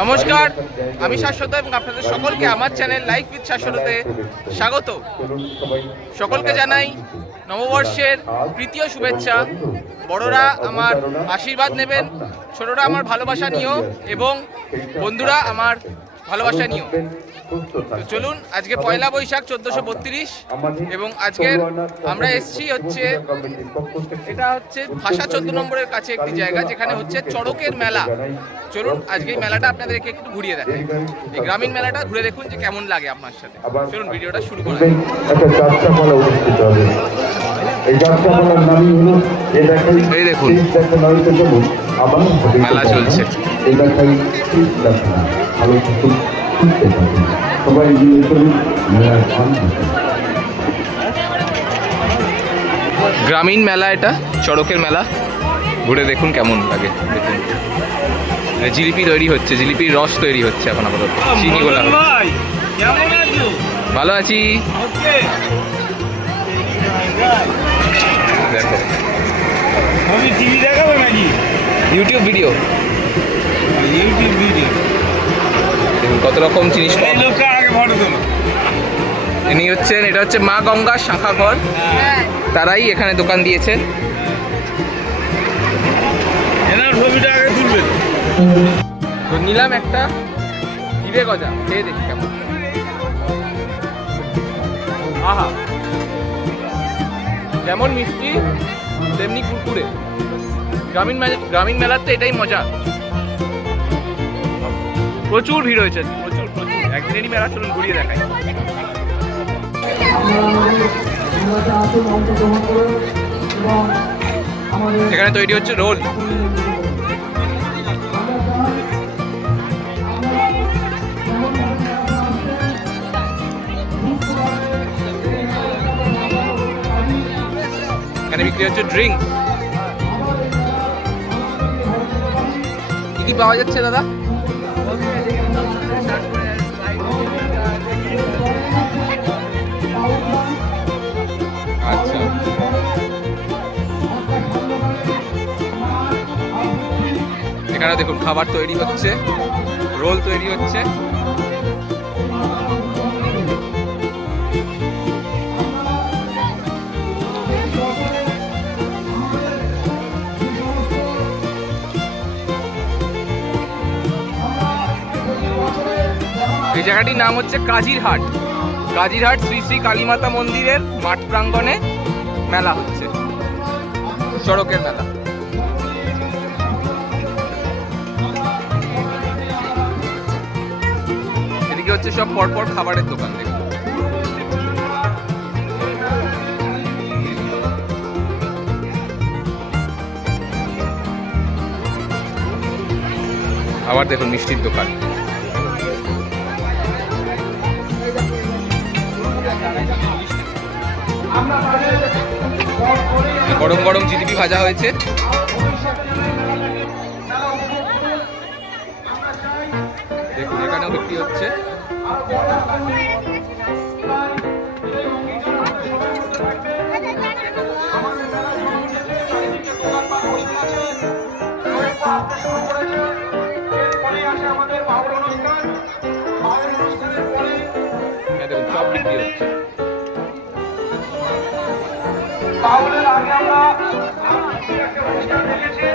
নমস্কার, আমি শাশ্বত এবং আপনাদের সকলকে আমার চ্যানেল লাইফ উইথ শাশ্বততে স্বাগত। সকলকে জানাই নববর্ষের প্রীতি ও শুভেচ্ছা। বড়রা আমার আশীর্বাদ নেবেন, ছোটরা আমার ভালোবাসা নিও এবং বন্ধুরা আমার ভালোবাসা নিও। তো চলুন, আজকে পয়লা বৈশাখ 1432 এবং আজকের আমরা এসেছি হচ্ছে এটা হচ্ছে ভাষা 14 নম্বরের কাছে একটি জায়গা যেখানে হচ্ছে চড়কের মেলা। চলুন আজকে এই মেলাটা আপনাদেরকে একটু ঘুরিয়ে দেখাই। এই গ্রামীণ মেলাটা ঘুরে দেখুন যে কেমন লাগে আপনার সাথে। চলুন ভিডিওটা শুরু করা যাক। এই দেখুন মেলা চলছে। গ্রামীণ মেলা, এটা চড়কের মেলা, ঘুরে দেখুন কেমন লাগে। দেখুন জিলিপি তৈরি হচ্ছে, জিলিপির রস তৈরি হচ্ছে এখন আপাতত, চিনি গোলা। ভালো আছি। দেখো ইউটিউব ভিডিও, দেখুন কত রকম জিনিস। ইনি হচ্ছেন, এটা হচ্ছে মা গঙ্গার শাখা ঘর, তারাই এখানে দোকান দিয়েছেন। তো নিলাম একটা জিরে গজা, খেয়ে দেখি কেমন। আহা, যেমন মিষ্টি তেমনি কুরকুরে। গ্রামীণ মেলার তো এটাই মজা। প্রচুর ভিড় হয়েছে, প্রচুর প্রচুর। একদিনেরই মেলা, চলুন ঘুরিয়ে দেখাই। এখানে তৈরি হচ্ছে রোল। এখানে বিক্রি হচ্ছে ড্রিঙ্ক। কি কি পাওয়া যাচ্ছে দাদা? আচ্ছা, এখানে দেখুন খাবার তৈরি হচ্ছে, রোল তৈরি হচ্ছে। এই জায়গাটির নাম হচ্ছে কাজিরহাট। কাজিরহাট শ্রী শ্রী কালীমাতা মন্দিরের মাঠ প্রাঙ্গণে মেলা হচ্ছে, চড়কের মেলা। এদিকে হচ্ছে সব পরপর খাবারের দোকান। দেখুন আবার দেখুন মিষ্টির দোকান। গরম গরম জিলিপি ভাজা হয়েছে। দেখুন এখানেও বিক্রি হচ্ছে। দেখুন সব বিক্রি হচ্ছে। বাউলের আগে আমরা একটা অনুষ্ঠান রেখেছি,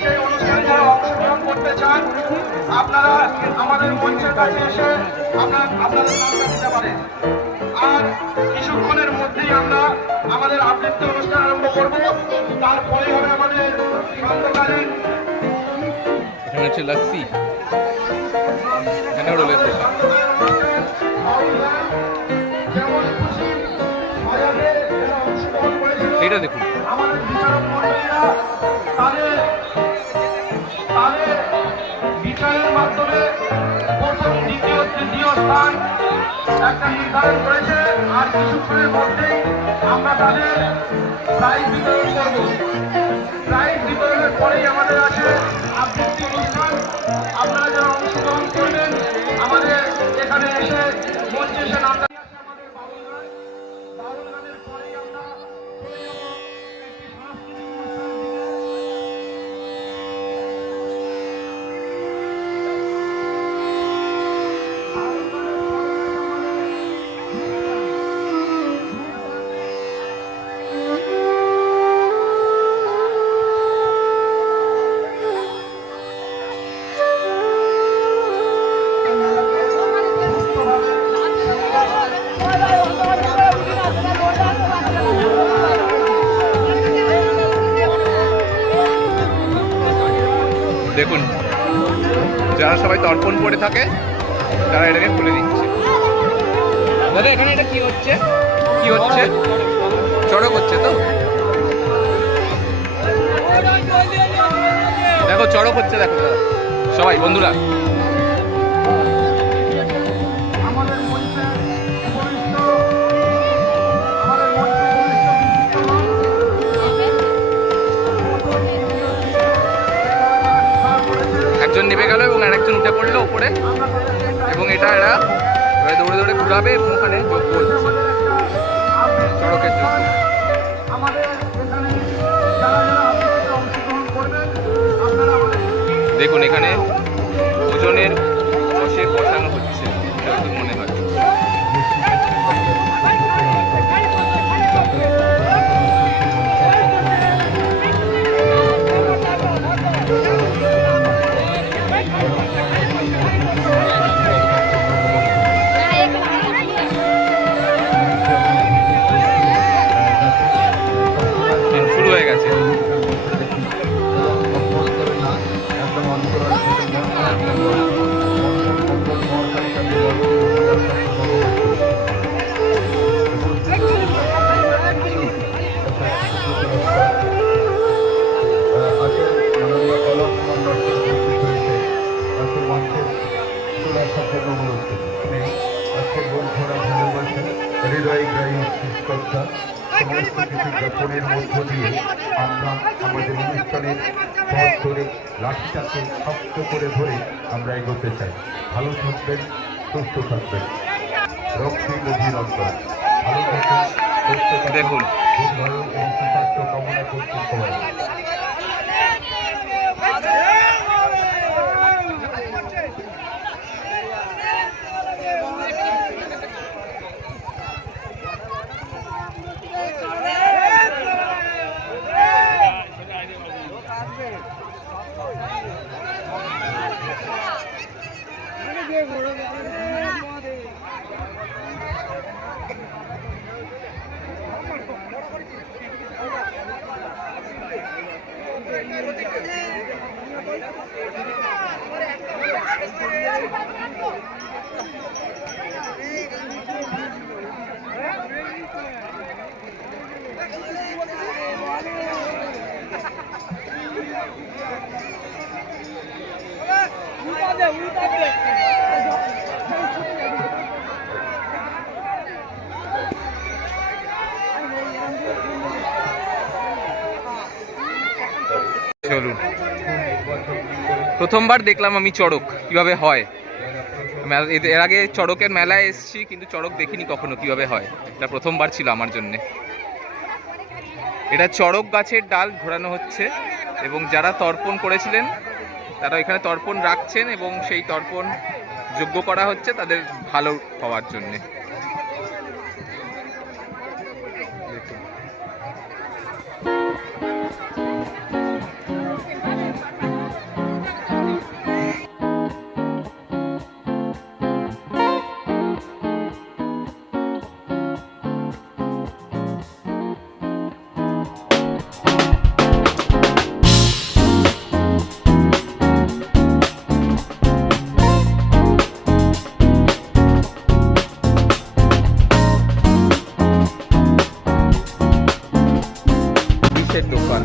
সেই অনুষ্ঠানে যারা অংশগ্রহণ করতে চান আপনারা আমাদের মঞ্চের কাছে এসে আপনাদের নামটা দিতে পারেন। আর কিছুক্ষণের মধ্যেই আমরা আমাদের আবৃত্তি অনুষ্ঠান আরম্ভ করব। তারপরে হবে আমাদের সন্ধ্যকালীন। এখানে হচ্ছে লাস্সি, এখানে রোলের দোকান। এটা দেখুন বিচারের মাধ্যমে প্রথম দ্বিতীয় তৃতীয় স্থান একটা নির্ধারণ করেছে। আর কিছুক্ষণের মধ্যেই আমরা তাদের প্রাইজ বিতরণ করব। প্রাইজ বিতরণের পরেই আমাদের আছে আবৃত্তি অনুষ্ঠান। আপনারা যারা অংশগ্রহণ করবেন আমাদের এখানে এসে মঞ্চে এসে নামটা যারা সবাই তর্পণ করে থাকে তারা এটাকে খুলে দিচ্ছে। দাদা এখানে এটা কি হচ্ছে? কি হচ্ছে? চড়ক হচ্ছে তো? দেখো চড়ক হচ্ছে, দেখো দাদা সবাই বন্ধুরা। একজন নেমে গেল এবং আরেকজন উঠে পড়লো উপরে, এবং এটা এরা দৌড়ে দৌড়ে ঘুরাবে এবং ওখানে যোগ্য হচ্ছে চড়কের যোগ্য। দেখুন এখানে ওজনের বসে বসানো হচ্ছে যতদূর মনে হয়। শুরু হয়ে গেছে। জ্ঞাপনের মধ্য দিয়ে আমরা আমাদের অনুষ্ঠানের পথ ধরে লাঠিটাকে শক্ত করে ধরে আমরা এগোতে চাই। ভালো থাকবেন, সুস্থ থাকবেন, রক্তিম অভিনন্দন। ভালো থাকুন, সুস্থ দেখুন ভালো এবং সুস্বাস্থ্য কামনা করছি সবাই। চলুন, প্রথমবার দেখলাম আমি চড়ক কিভাবে হয়। এর আগে চড়কের মেলায় এসেছি কিন্তু চড়ক দেখিনি কখনো কিভাবে হয়। এটা প্রথমবার ছিল আমার জন্য। এটা চড়ক গাছের ডাল ঘোরানো হচ্ছে এবং যারা তর্পণ করেছিলেন তারা এখানে তর্পণ রাখছেন এবং সেই তর্পণ যোগ্য করা হচ্ছে তাদের ভালো হওয়ার জন্যে। দোকান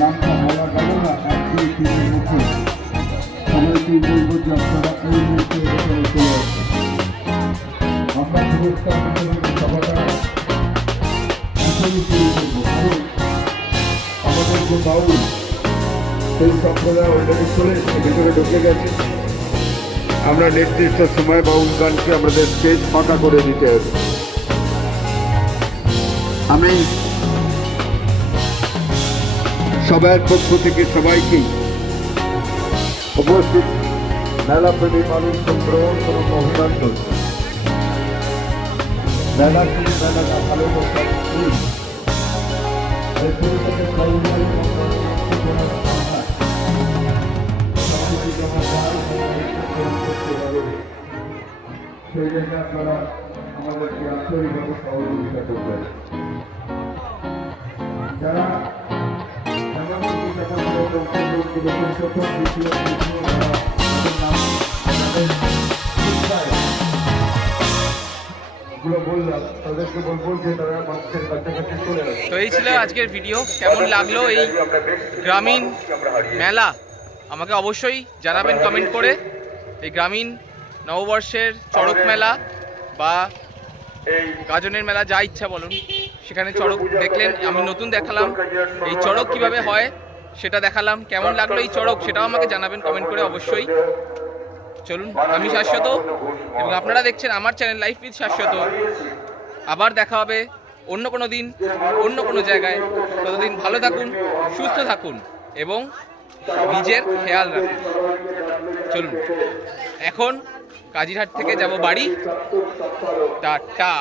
নামটা বলা গেল না, একদিন মুখে সবাইকে বলবো যে আপনারা এই মুহূর্তে চলে আসছে। অনুষ্ঠান সভাটা এখনই শুরু করবো, কারণ আমাদের যে বাউল সেই সম্প্রদায় অলরেডি চলে এসে ভেতরে ঢুকে গেছে। আমরা নির্দিষ্ট সময় বাউল গানকে আমাদের স্টেজ ফাঁকা করে দিতে হবে। আমি সবার পক্ষ থেকে সবাইকেই উপস্থিত মেলাপ্রেমী মানুষকে গ্রহণ করুন অভিনন্দন। মেলাটা ভালোবাসা সেই জন্য আপনারা আমাদেরকে আন্তরিকভাবে সহযোগিতা করবেন। যারা বললাম তাদেরকে বলবো যে তারা মানুষের কাছাকাছি চলে আসে। তো এই ছিল আজকের ভিডিও। কেমন লাগলো এই গ্রামীণ মেলা আমাকে অবশ্যই জানাবেন কমেন্ট করে। এই গ্রামীণ নববর্ষের চড়ক মেলা বা গাজনের মেলা যা ইচ্ছা বলুন, সেখানে চড়ক দেখলেন, আমি নতুন দেখালাম এই চড়ক কিভাবে হয় সেটা দেখালাম। কেমন লাগলো এই চড়ক সেটাও আমাকে জানাবেন কমেন্ট করে অবশ্যই। চলুন, আমি শাশ্বত এবং আপনারা দেখছেন আমার চ্যানেল লাইফ উইথ শাশ্বত। আবার দেখা হবে অন্য কোনো দিন অন্য কোনো জায়গায়। ততদিন ভালো থাকুন, সুস্থ থাকুন এবং নিজের খেয়াল রাখুন। চলুন, এখন কাজিরহাট থেকে যাব বাড়ি। টাটা।